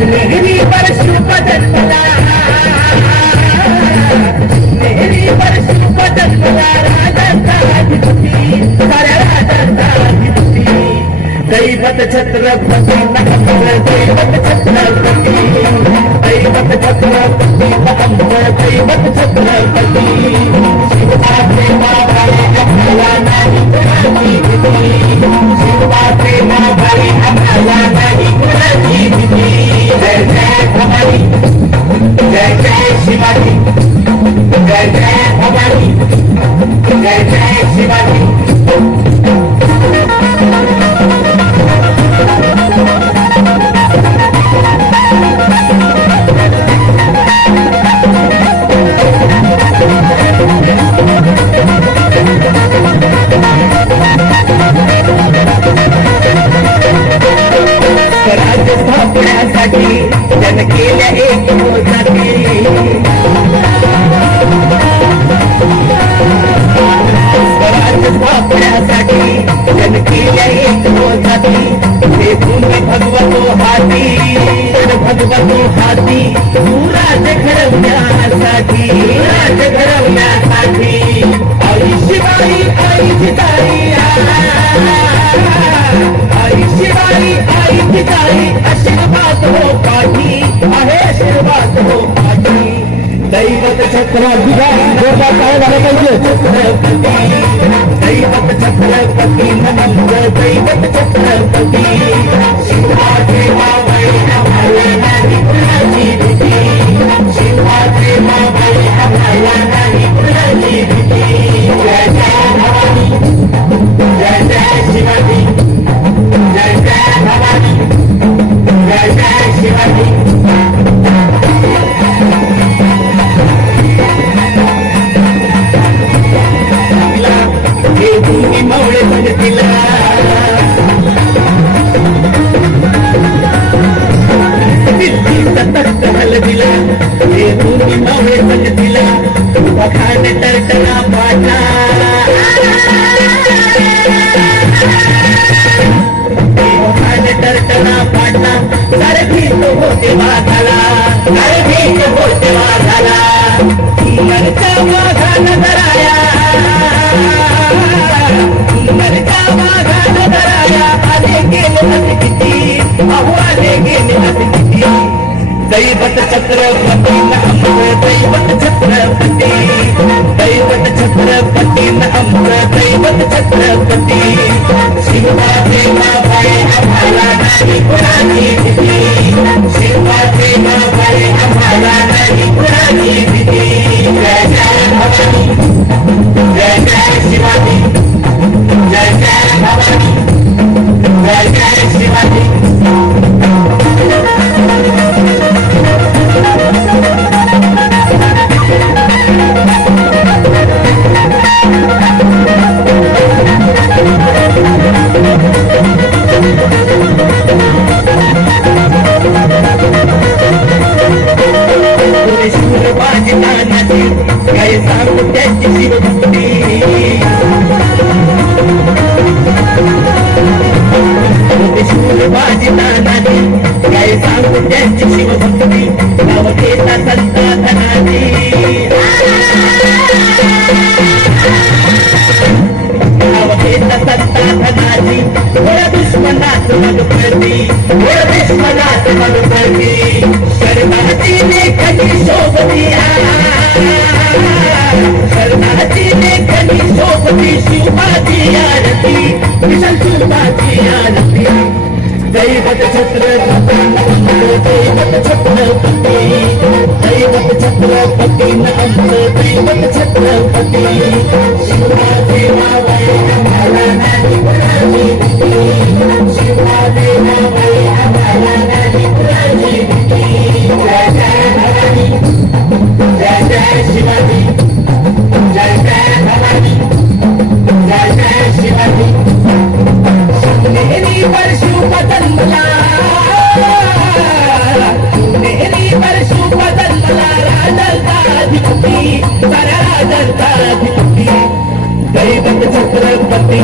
मेहरी पर शुभ जन्मला, मेहरी पर शुभ जन्मला, राजाचा अधिपती, साऱ्या राजाचा अधिपती. दैवत छत्रपती नमः, दैवत छत्रपती, दैवत छत्रपती नमः, दैवत छत्रपती. शिवा प्रेमा भाई आम्हाला नाही कुणाची भीती, शिवा प्रेमा भाई आम्हाला नाही कुणाची भीती. जय जय भवानी, जय जय शिवाजी, जय जय भवानी, जय जय शिवाजी. स्वराज्य स्थापण्यासाठी जन केल्या एक मोजाती, स्वराज्य स्थापण्यासाठी जन केल्या एक मोजाती. हे भूमी भगवतो हाती, भगवतो हाती, सुराज घडवण्यासाठी, राज घडवण्यासाठी. आई शिवाई आई जिजाई, आई शिवाई आई जिजाई, आशीर्वाद हो पाठी, आहे आशीर्वाद हो पाठी. दैवत छत्रपती, जोरदार काय झालं पाहिजे. दैवत छत्रपती नमः, दैवत छत्रपती. शिवाजी मावळी आम्हाला नाही कुणाची भीती, शिवाजी मावळी आम्हाला नाही कुणाची भीती. जय जय भवानी, जय जय शिवाजी, जय जय भवानी, जय जय शिवाजी. हे भूमी मावळे संगतीला, दिल्लीचा तख्त हलविला. हे भूमी मावळे संगतीला, पखाण टरटना पाटा, पखाण टरटना पाटा. सारे भीत होते वाघाला, सारे भीत होते वाघाला. मरचा वाघा नजराया, मरचा वाघा नजराया. आले गेले असे किती, अहो आले गेले असे किती. दैवत छत्रपती नमः, दैवत छत्रपती, दैवत छत्रपती नमः, दैवत छत्रपती. शिवाजी मावळे आम्हाला नाही कुणाची भीती, शिवाजी मावळे आम्हाला नाही कुणाची भीती. जय जय भवानी, जय जय शिवाजी, जय जय भवानी, जय जय शिवाजी. शूरबाजी नानाची काय सांगू त्याची शिवभक्ती, शूरबाजी नानाची काय सांगू त्याची शिवभक्ती. नाव घेता संता धनाची, नाव घेता संता धनाची. थोड्या दुश्मनात मग पडली, थोड्या दुश्मनात मग पडली. शरणाची लेखनी शोभती, शरणाची लेखनी शोभती. शिवाजी आरती, विशाल शिवाजी आरती. दैवत छत्रपती नमः, दैवत छत्रपती, दैवत छत्रपती नमः, दैवत छत्रपती. शिवाजी मावळे आम्हाला नाही कुणाची भीती, शिवाजी मावळे आम्हाला नाही कुणाची भीती. जय जय भवानी, जय जय शिवाजी, जय जय भवानी, जय जय शिवाजी. मेहरी पर शुभ जन्मला, मेहरी पर शुभ जन्मला, राजाचा अधिपती, साऱ्या राजाचा अधिपती. दैवत छत्रपती